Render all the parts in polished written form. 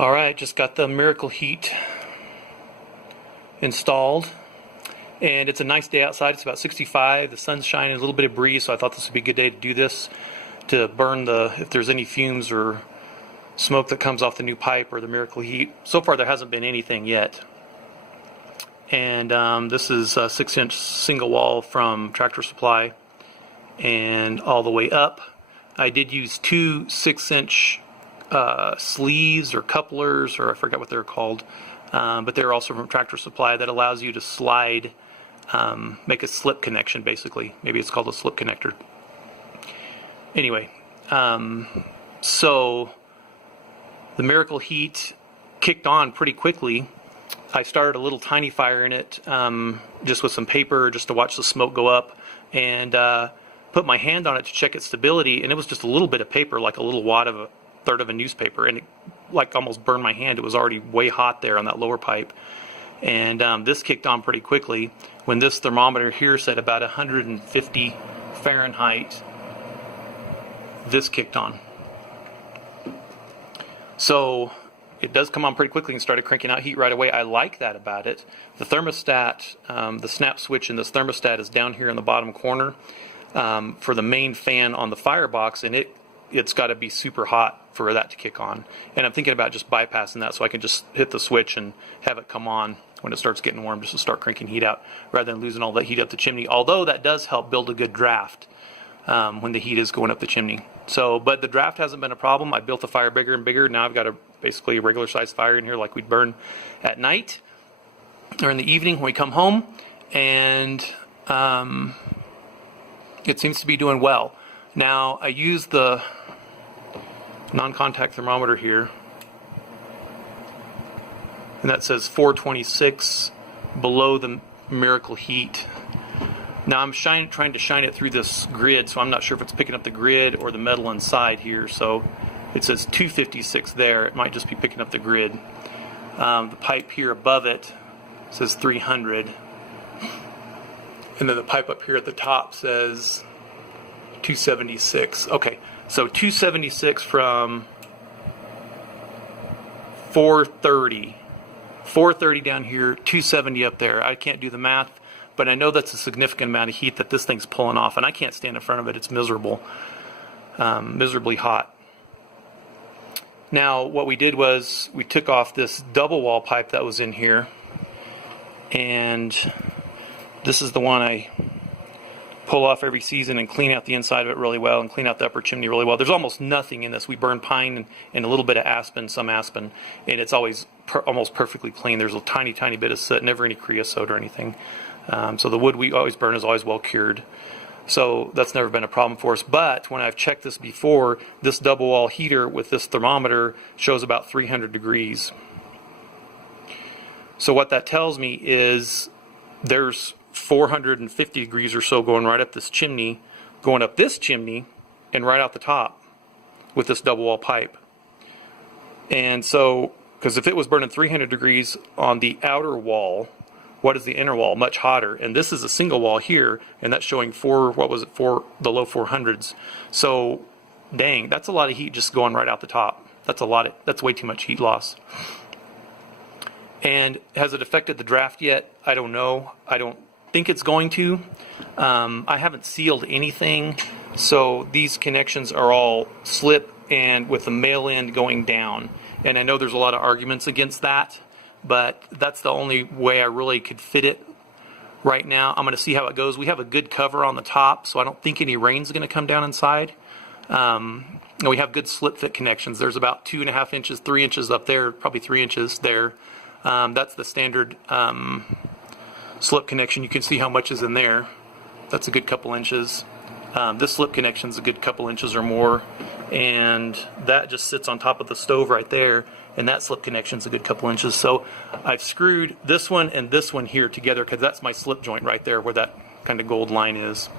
Alright, just got the Miracle Heat installed, and it's a nice day outside. It's about 65, the sun's shining, a little bit of breeze, so I thought this would be a good day to do this, to burn if there's any fumes or smoke that comes off the new pipe or the Miracle Heat. So far there hasn't been anything yet. And this is a 6-inch single wall from Tractor Supply, and all the way up. I did use two 6-inch sleeves or couplers, or I forget what they're called, but they're also from Tractor Supply, that allows you to slide, make a slip connection basically. Maybe it's called a slip connector. Anyway, so the Miracle Heat kicked on pretty quickly. I started a little tiny fire in it, just with some paper, just to watch the smoke go up, and put my hand on it to check its stability, and it was just a little bit of paper, like a little wad of a third of a newspaper, and it like almost burned my hand. It was already way hot there on that lower pipe. And this kicked on pretty quickly. When this thermometer here said about 150 Fahrenheit, this kicked on. So it does come on pretty quickly and started cranking out heat right away. I like that about it. The thermostat, the snap switch in this thermostat is down here in the bottom corner for the main fan on the firebox, and it's got to be super hot for that to kick on. And I'm thinking about just bypassing that, so I can just hit the switch and have it come on when it starts getting warm, just to start cranking heat out, rather than losing all that heat up the chimney. Although that does help build a good draft when the heat is going up the chimney. So, but the draft hasn't been a problem. I built the fire bigger and bigger. Now I've got basically a regular sized fire in here, like we'd burn at night or in the evening when we come home. And it seems to be doing well. Now I use the non-contact thermometer here, and that says 426 below the Miracle Heat. Now I'm trying to shine it through this grid, so I'm not sure if it's picking up the grid or the metal inside here. So it says 256 there. It might just be picking up the grid. The pipe here above it says 300, and then the pipe up here at the top says 276. Okay, so 276 from 430. 430 down here, 270 up there. I can't do the math, but I know that's a significant amount of heat that this thing's pulling off, and I can't stand in front of it. It's miserable, miserably hot. Now, what we did was we took off this double wall pipe that was in here, and this is the one I pull off every season and clean out the inside of it really well and clean out the upper chimney really well. There's almost nothing in this. We burn pine and a little bit of aspen, some aspen, and it's always almost perfectly clean. There's a tiny bit of soot, never any creosote or anything. So the wood we always burn is always well cured. So that's never been a problem for us. But when I've checked this before, this double wall heater with this thermometer shows about 300 degrees. So what that tells me is there's 450 degrees or so going right up this chimney, going up this chimney, and right out the top with this double wall pipe. And so, because if it was burning 300 degrees on the outer wall, what is the inner wall? Much hotter. And this is a single wall here, and that's showing the low 400s. So, dang, that's a lot of heat just going right out the top. That's way too much heat loss. And has it affected the draft yet? I don't know. I don't think it's going to. I haven't sealed anything, so these connections are all slip and with the male end going down. And I know there's a lot of arguments against that, but that's the only way I really could fit it right now. I'm going to see how it goes. We have a good cover on the top, so I don't think any rain's going to come down inside. We have good slip fit connections. There's about 2.5 inches, 3 inches up there, probably 3 inches there. That's the standard slip connection. You can see how much is in there. That's a good couple inches. This slip connection is a good couple inches or more, and that just sits on top of the stove right there, and that slip connection is a good couple inches. So I've screwed this one and this one here together, because that's my slip joint right there where that kind of gold line is.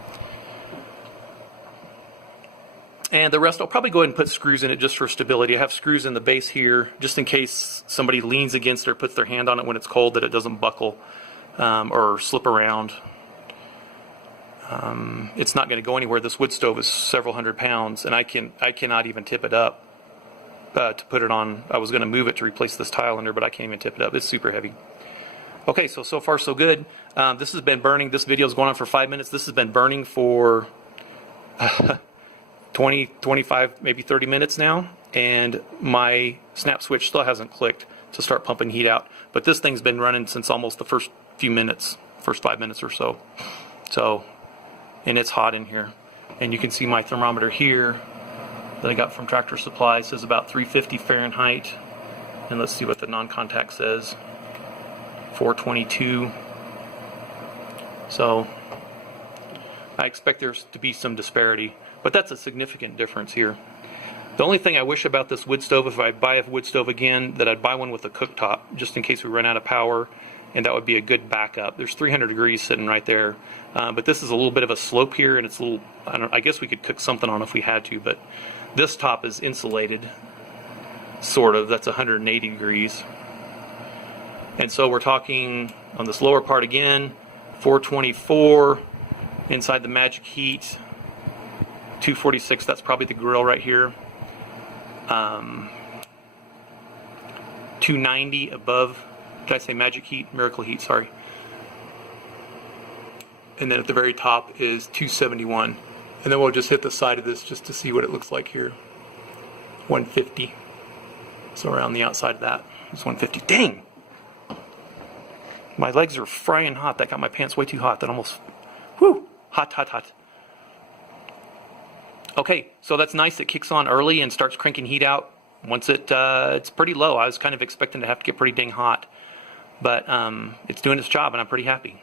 And the rest, I'll probably go ahead and put screws in it just for stability. I have screws in the base here, just in case somebody leans against it or puts their hand on it when it's cold, that it doesn't buckle or slip around. It's not going to go anywhere. This wood stove is several hundred pounds, and I cannot even tip it up. to put it on. I was going to move it to replace this tile under, but I can't even tip it up. It's super heavy. Okay, so far so good. This has been burning. This video is going on for 5 minutes. This has been burning for 20, 25, maybe 30 minutes now, and my snap switch still hasn't clicked to start pumping heat out. But this thing's been running since almost the first few minutes, first 5 minutes or so. And it's hot in here. And you can see my thermometer here that I got from Tractor Supply. It says about 350 Fahrenheit. And let's see what the non-contact says. 422. So I expect there's to be some disparity, but that's a significant difference here. The only thing I wish about this wood stove, if I buy a wood stove again, that I'd buy one with a cooktop, just in case we run out of power, and that would be a good backup. There's 300 degrees sitting right there, but this is a little bit of a slope here, and it's a little, I guess we could cook something on if we had to, but this top is insulated, sort of. That's 180 degrees. And so we're talking on this lower part again, 424 inside the Magic Heat, 246, that's probably the grill right here. 290 above, did I say Magic Heat? Miracle Heat, sorry. And then at the very top is 271. And then we'll just hit the side of this just to see what it looks like here. 150. So around the outside of that is 150. Dang! My legs are frying hot. That got my pants way too hot. That almost, whew, hot, hot, hot. Okay, so that's nice. It kicks on early and starts cranking heat out. Once it's pretty low. I was kind of expecting to have to get pretty dang hot. But it's doing its job, and I'm pretty happy.